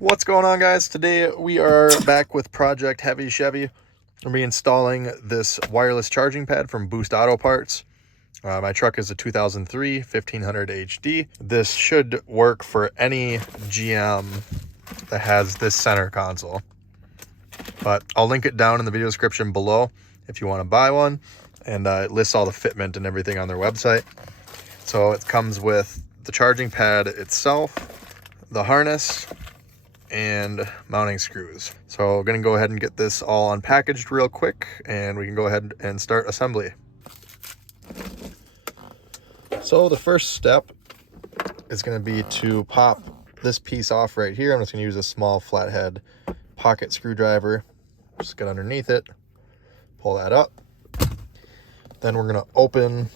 What's going on, guys? Today we are back with Project Heavy Chevy. We're reinstalling this wireless charging pad from Boost Auto Parts. My truck is a 2003 1500 HD. This should work for any GM that has this center console. But I'll link it down in the video description below if you want to buy one. And it lists all the fitment and everything on their website. So it comes with the charging pad itself, the harness, and mounting screws. So we're gonna go ahead and get this all unpackaged real quick and we can go ahead and start assembly. So the first step is gonna be to pop this piece off right here. I'm just gonna use a small flathead pocket screwdriver. Just get underneath it, pull that up. Then we're gonna open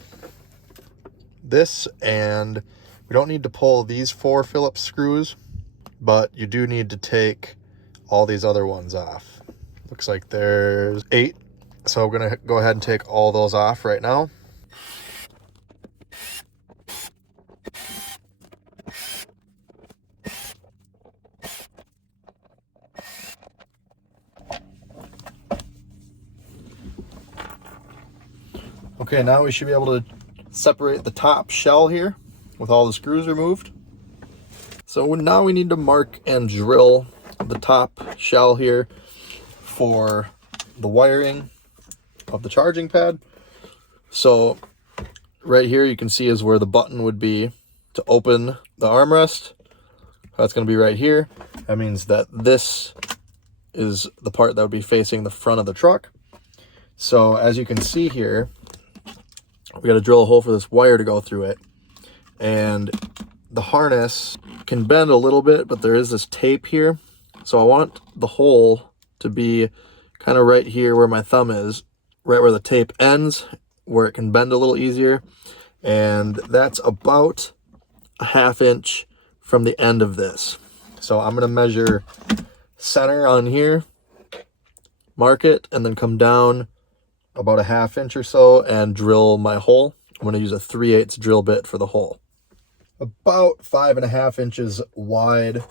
this, and we don't need to pull these 4 Phillips screws, but you do need to take all these other ones off. Looks like there's 8. So we're gonna go ahead and take all those off right now. Okay, now we should be able to separate the top shell here with all the screws removed. So now we need to mark and drill the top shell here for the wiring of the charging pad. So right here you can see is where the button would be to open the armrest. That's going to be right here. That means that this is the part that would be facing the front of the truck. So as you can see here, we got to drill a hole for this wire to go through it. And the harness can bend a little bit, but there is this tape here. So I want the hole to be kind of right here where my thumb is, right where the tape ends, where it can bend a little easier. And that's about a 1/2 inch from the end of this. So I'm going to measure center on here, mark it, and then come down about a 1/2 inch or so and drill my hole. I'm going to use a 3/8 drill bit for the hole. About 5.5 inches wide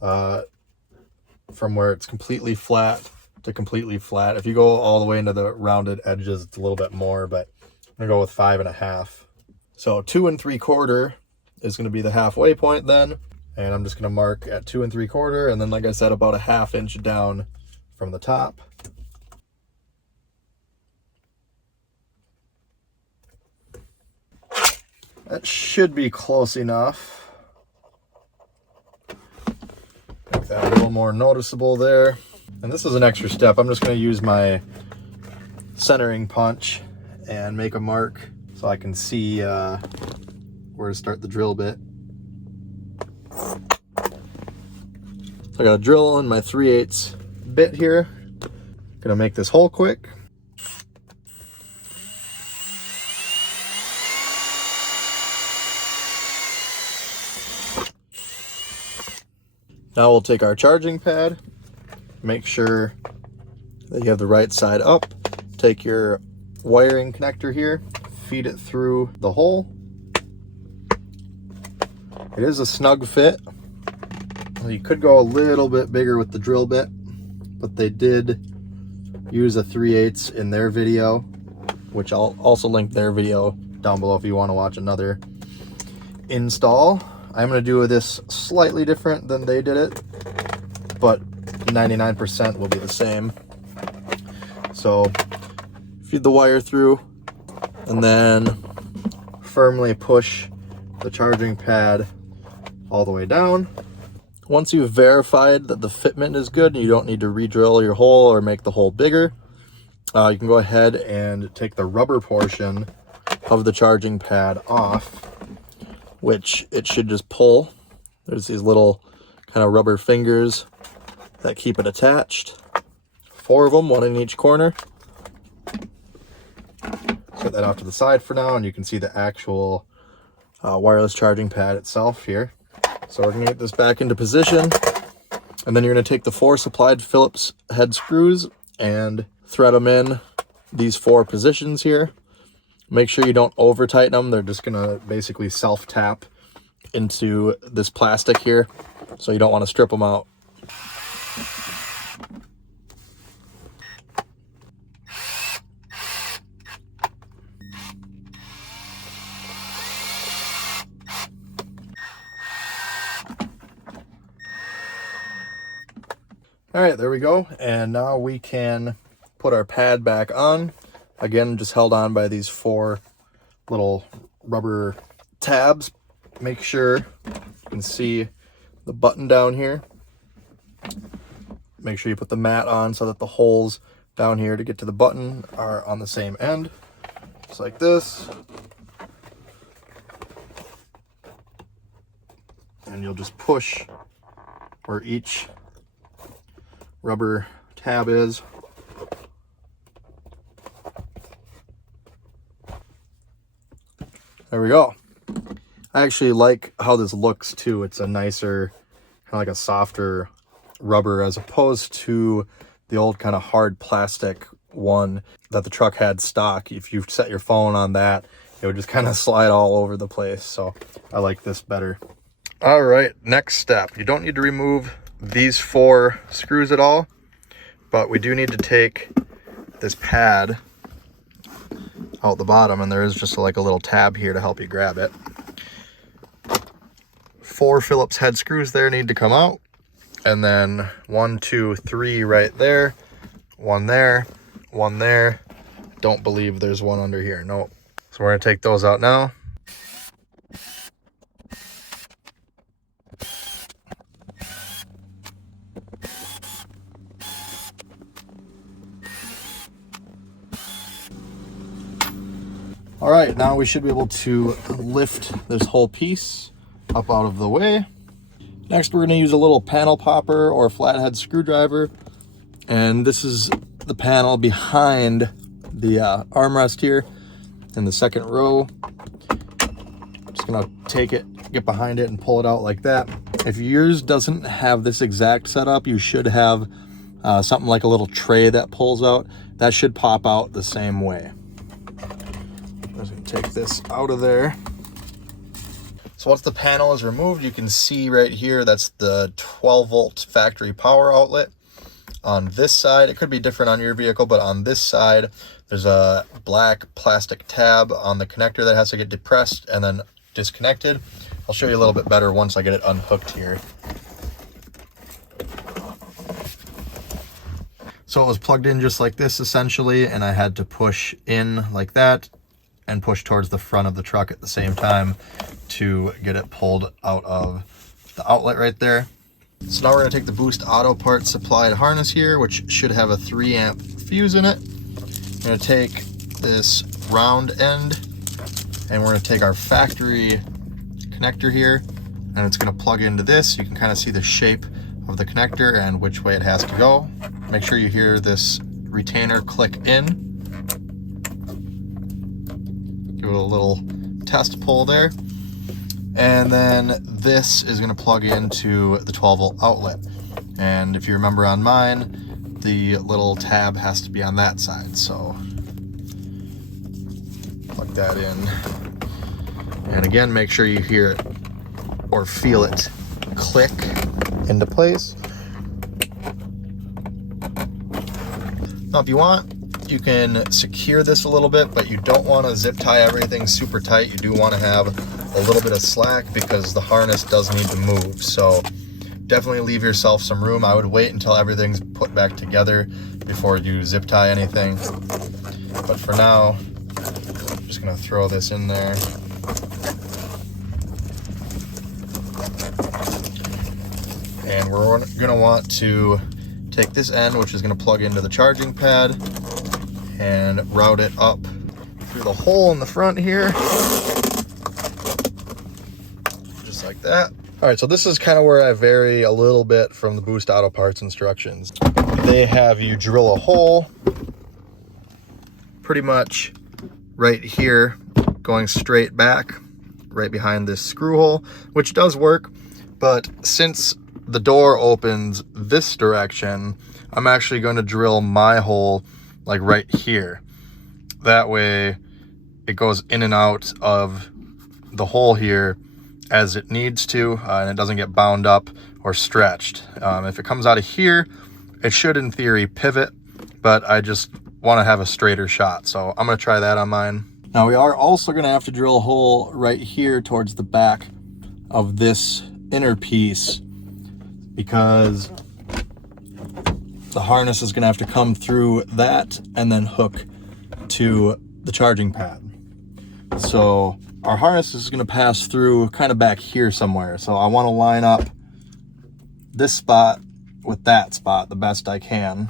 from where it's completely flat to completely flat. If you go all the way into the rounded edges, it's a little bit more, but I'm going to go with 5.5. So 2 3/4 is going to be the halfway point then. And I'm just going to mark at 2 3/4. And then, like I said, about a 1/2 inch down from the top. That should be close enough. Make that a little more noticeable there. And this is an extra step. I'm just going to use my centering punch and make a mark so I can see where to start the drill bit. So I got a drill in my 3/8 bit here. Gonna make this hole quick. Now we'll take our charging pad, make sure that you have the right side up, take your wiring connector here, feed it through the hole. It is a snug fit. You could go a little bit bigger with the drill bit, but they did use a 3/8 in their video, which I'll also link their video down below if you want to watch another install. I'm going to do this slightly different than they did it, but 99% will be the same. So feed the wire through and then firmly push the charging pad all the way down. Once you've verified that the fitment is good and you don't need to re-drill your hole or make the hole bigger, you can go ahead and take the rubber portion of the charging pad off, which it should just pull. There's these little kind of rubber fingers that keep it attached. 4 of them, 1 in each corner. Set that off to the side for now, and you can see the actual wireless charging pad itself here. So we're gonna get this back into position, and then you're gonna take the 4 supplied Phillips head screws and thread them in these 4 positions here. Make sure you don't over tighten them. They're just gonna basically self tap into this plastic here. So you don't want to strip them out All right, there we go. And now we can put our pad back on. Again, just held on by these 4 little rubber tabs. Make sure you can see the button down here. Make sure you put the mat on so that the holes down here to get to the button are on the same end. Just like this. And you'll just push where each rubber tab is. There we go. I actually like how this looks too. It's a nicer, kind of like a softer rubber as opposed to the old kind of hard plastic one that the truck had stock. If you set your phone on that, it would just kind of slide all over the place. So I like this better. All right, next step. You don't need to remove these 4 screws at all, but we do need to take this pad out the bottom, and there is just like a little tab here to help you grab it. 4 Phillips head screws there need to come out, and then 1, 2, 3 right there, 1 there, 1 there. Don't believe there's one under here. Nope. So we're gonna take those out now. All right, now we should be able to lift this whole piece up out of the way. Next, we're going to use a little panel popper or flathead screwdriver. And this is the panel behind the armrest here in the second row. Just going to take it, get behind it, and pull it out like that. If yours doesn't have this exact setup, you should have something like a little tray that pulls out. That should pop out the same way. I'm just going to take this out of there. So once the panel is removed, you can see right here, that's the 12-volt factory power outlet. On this side, it could be different on your vehicle, but on this side, there's a black plastic tab on the connector that has to get depressed and then disconnected. I'll show you a little bit better once I get it unhooked here. So it was plugged in just like this essentially, and I had to push in like that and push towards the front of the truck at the same time to get it pulled out of the outlet right there. So now we're going to take the Boost Auto Parts supplied harness here, which should have a 3-amp fuse in it. I'm going to take this round end and we're going to take our factory connector here, and it's going to plug into this. You can kind of see the shape of the connector and which way it has to go. Make sure you hear this retainer click in. Give it a little test pull there. And then this is going to plug into the 12-volt outlet. And if you remember on mine, the little tab has to be on that side. So plug that in. And again, make sure you hear it or feel it click into place. Now, if you want, you can secure this a little bit, but you don't want to zip tie everything super tight. You do want to have a little bit of slack because the harness does need to move. So definitely leave yourself some room. I would wait until everything's put back together before you zip tie anything. But for now, I'm just going to throw this in there. And we're going to want to take this end, which is going to plug into the charging pad, and route it up through the hole in the front here. Just like that. All right, so this is kind of where I vary a little bit from the Boost Auto Parts instructions. They have you drill a hole pretty much right here, going straight back, right behind this screw hole, which does work. But since the door opens this direction, I'm actually going to drill my hole like right here. That way it goes in and out of the hole here as it needs to, and it doesn't get bound up or stretched. If it comes out of here, it should in theory pivot, but I just want to have a straighter shot. So I'm going to try that on mine. Now we are also going to have to drill a hole right here towards the back of this inner piece, because the harness is going to have to come through that and then hook to the charging pad. So our harness is going to pass through kind of back here somewhere. So I want to line up this spot with that spot the best I can.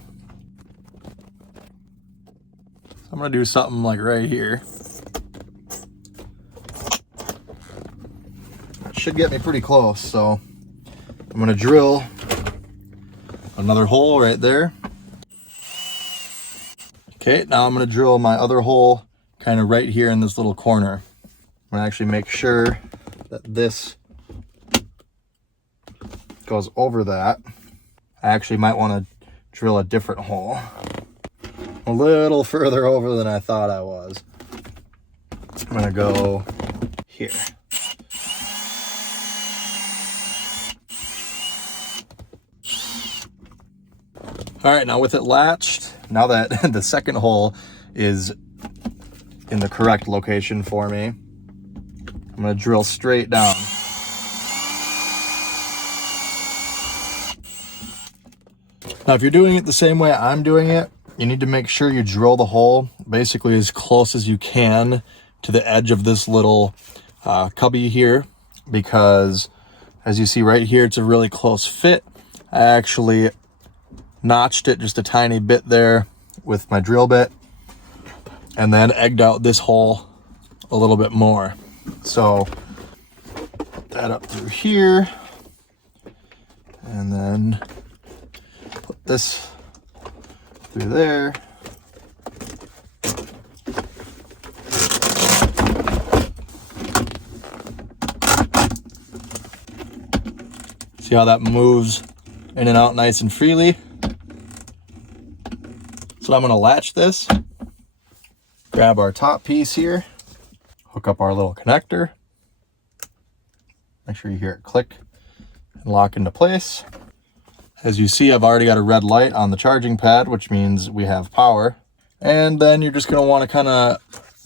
So I'm going to do something like right here. Should get me pretty close, so I'm going to drill another hole right there. Okay, now I'm going to drill my other hole kind of right here in this little corner. I'm going to actually make sure that this goes over that. I actually might want to drill a different hole a little further over than I thought I was. I'm going to go here. All right, now with it latched, now that the second hole is in the correct location for me, I'm going to drill straight down. Now, if you're doing it the same way I'm doing it, you need to make sure you drill the hole basically as close as you can to the edge of this little cubby here, because as you see right here, it's a really close fit. I actually notched it just a tiny bit there with my drill bit, and then egged out this hole a little bit more. So put that up through here, and then put this through there. See how that moves in and out nice and freely? So I'm going to latch this, grab our top piece here, hook up our little connector, make sure you hear it click and lock into place. As you see, I've already got a red light on the charging pad, which means we have power. And then you're just going to want to kind of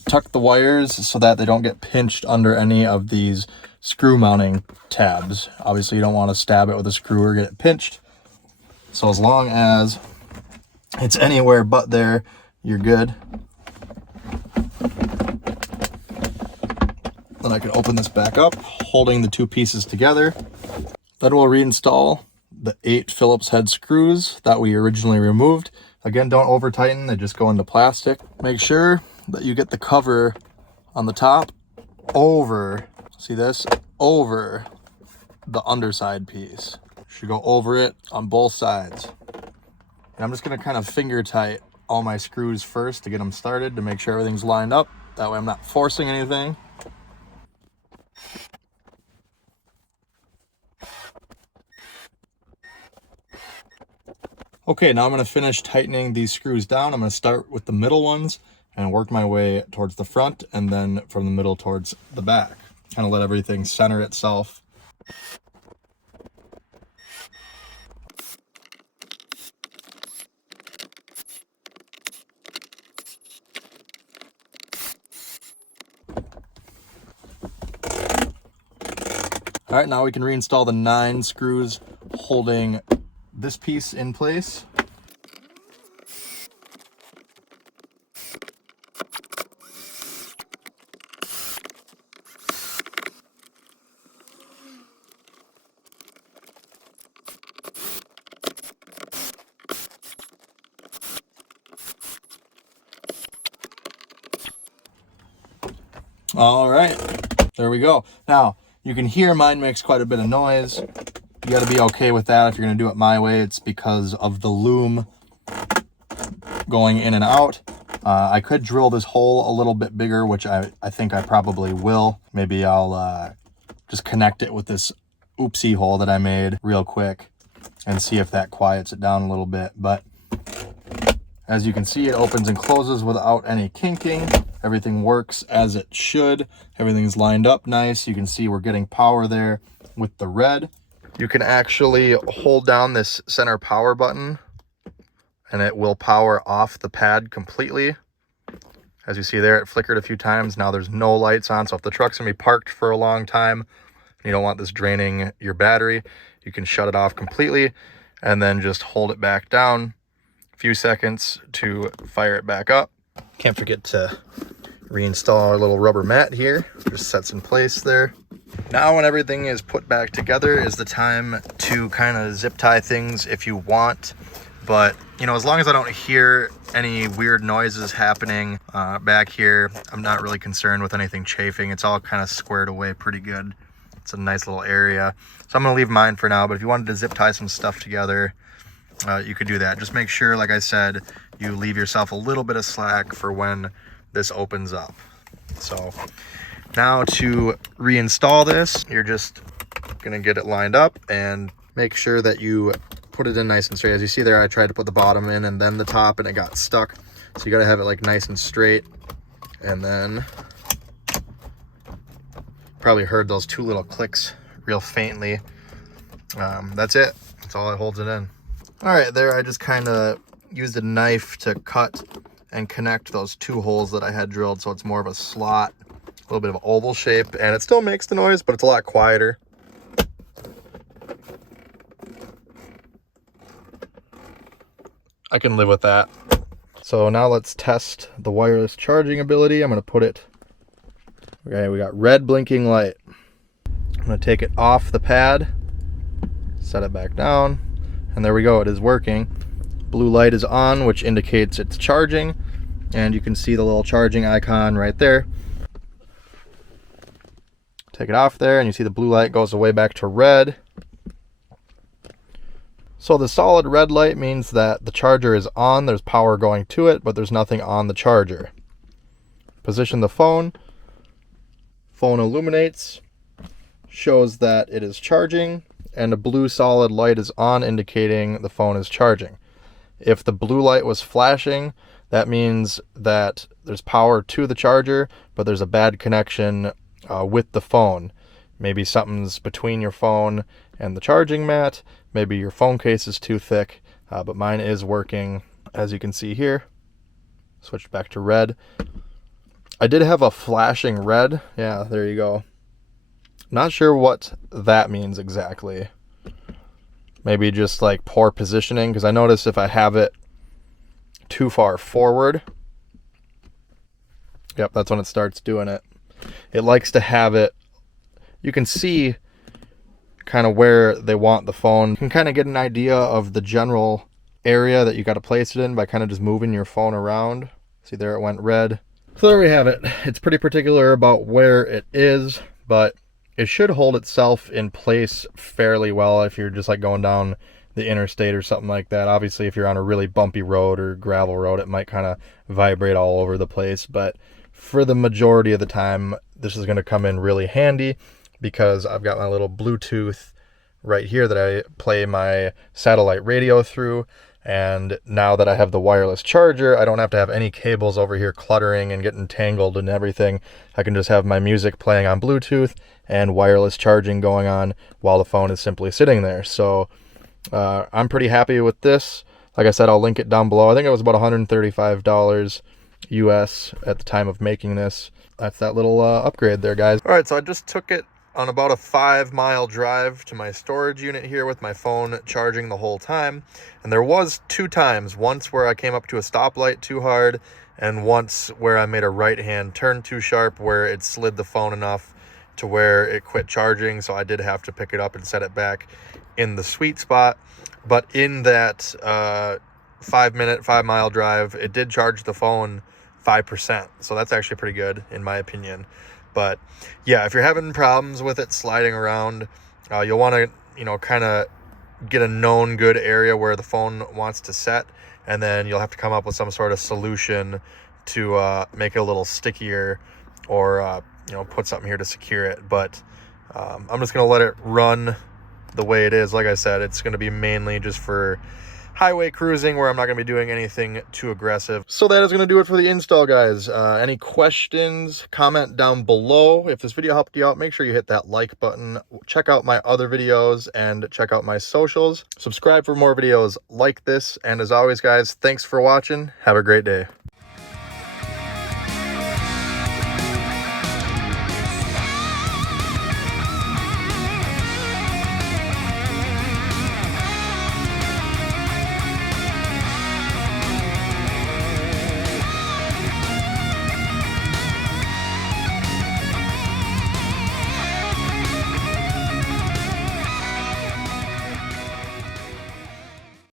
tuck the wires so that they don't get pinched under any of these screw mounting tabs. Obviously, you don't want to stab it with a screw or get it pinched. So as long as it's anywhere but there, you're good. Then I can open this back up, holding the two pieces together. Then we'll reinstall the 8 Phillips head screws that we originally removed. Again, don't over tighten, they just go into plastic. Make sure that you get the cover on the top over, see this, over the underside piece. Should go over it on both sides. And I'm just going to kind of finger tight all my screws first to get them started, to make sure everything's lined up. That way I'm not forcing anything. Okay, now I'm going to finish tightening these screws down. I'm going to start with the middle ones and work my way towards the front, and then from the middle towards the back. Kind of let everything center itself. All right, now we can reinstall the 9 screws holding this piece in place. All right, there we go. Now, you can hear mine makes quite a bit of noise. You got to be okay with that. If you're going to do it my way, it's because of the loom going in and out. I could drill this hole a little bit bigger, which I think I probably will. Maybe I'll just connect it with this oopsie hole that I made real quick and see if that quiets it down a little bit. But as you can see, it opens and closes without any kinking. Everything works as it should. Everything's lined up nice. You can see we're getting power there with the red. You can actually hold down this center power button and it will power off the pad completely. As you see there, it flickered a few times. Now there's no lights on, so if the truck's gonna be parked for a long time and you don't want this draining your battery, you can shut it off completely and then just hold it back down a few seconds to fire it back up. Can't forget to reinstall our little rubber mat here. Just sets in place there. Now when everything is put back together is the time to kind of zip tie things if you want. But, you know, as long as I don't hear any weird noises happening back here, I'm not really concerned with anything chafing. It's all kind of squared away pretty good. It's a nice little area. So I'm going to leave mine for now, but if you wanted to zip tie some stuff together, you could do that. Just make sure, like I said, you leave yourself a little bit of slack for when this opens up. So now to reinstall this, you're just going to get it lined up and make sure that you put it in nice and straight. As you see there, I tried to put the bottom in and then the top and it got stuck. So you got to have it like nice and straight. And then probably heard those two little clicks real faintly. That's it. That's all that holds it in. All right, there I just kind of used a knife to cut and connect those two holes that I had drilled, so it's more of a slot, a little bit of an oval shape, and it still makes the noise, but it's a lot quieter. I can live with that. So now let's test the wireless charging ability. I'm going to put it, okay, we got red blinking light. I'm going to take it off the pad, set it back down, and there we go, it is working. Blue light is on, which indicates it's charging, and you can see the little charging icon right there. Take it off there and you see the blue light goes away back to red. So the solid red light means that the charger is on, there's power going to it, but there's nothing on the charger. Position the phone. Phone illuminates, shows that it is charging, and a blue solid light is on, indicating the phone is charging. If the blue light was flashing, that means that there's power to the charger, but there's a bad connection with the phone. Maybe something's between your phone and the charging mat. Maybe your phone case is too thick, but mine is working, as you can see here. Switch back to red. I did have a flashing red. Yeah, there you go. Not sure what that means exactly. Maybe just like poor positioning, because I notice if I have it too far forward, yep, that's when it starts doing it. It likes to have it, you can see kind of where they want the phone. You can kind of get an idea of the general area that you got to place it in by kind of just moving your phone around. See there, it went red. So there we have it. It's pretty particular about where it is, but it should hold itself in place fairly well if you're just like going down the interstate or something like that. Obviously, if you're on a really bumpy road or gravel road, it might kind of vibrate all over the place. But for the majority of the time, this is going to come in really handy because I've got my little Bluetooth right here that I play my satellite radio through. And now that I have the wireless charger, I don't have to have any cables over here cluttering and getting tangled and everything. I can just have my music playing on Bluetooth and wireless charging going on while the phone is simply sitting there. So I'm pretty happy with this. Like I said, I'll link it down below. I think it was about $135 US at the time of making this. That's that little upgrade there, guys. All right, so I just took it on about a 5-mile drive to my storage unit here with my phone charging the whole time. And there was 2 times, once where I came up to a stoplight too hard, and once where I made a right-hand turn too sharp where it slid the phone enough to where it quit charging. So I did have to pick it up and set it back in the sweet spot. But in that 5-mile drive, it did charge the phone 5%. So that's actually pretty good in my opinion. But yeah, if you're having problems with it sliding around, you'll want to, kind of get a known good area where the phone wants to set. And then you'll have to come up with some sort of solution to make it a little stickier or, put something here to secure it. But I'm just going to let it run the way it is. Like I said, it's going to be mainly just for highway cruising where I'm not going to be doing anything too aggressive. So that is going to do it for the install, guys. Any questions, comment down below. If this video helped you out, make sure you hit that like button. Check out my other videos and check out my socials. Subscribe for more videos like this. And as always, guys, thanks for watching. Have a great day.